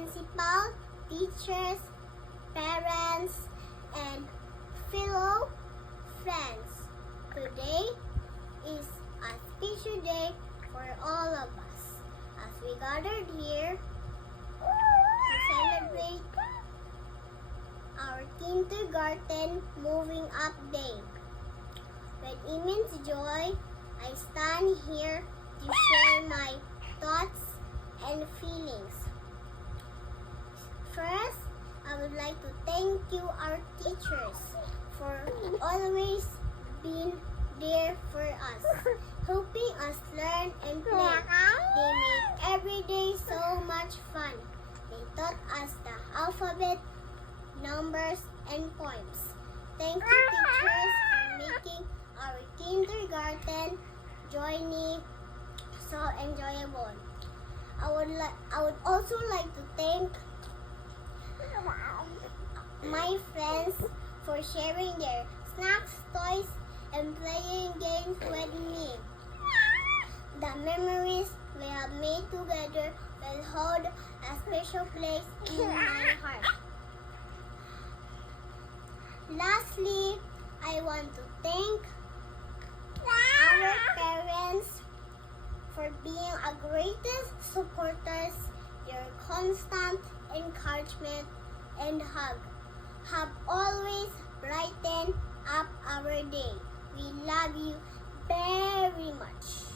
principal, teachers, parents, and fellow friends. Today is a special day for all of us as we gathered here to celebrate our kindergarten moving up day. With immense joy, I stand here to share my thoughts and feelings. First, I would like to thank you, our teachers, for always being there for us, helping us learn and play. They made every day so much fun. They taught us the alphabet, numbers, and poems. Thank you, teachers, for making our kindergarten journey so enjoyable. I would also like to thank my friends for sharing their snacks, toys, and playing games with me. The memories we have made together will hold a special place in my heart. Lastly, I want to thank our parents for being our greatest supporters. Your constant encouragement and hug have always brightened up our day. We love you very much.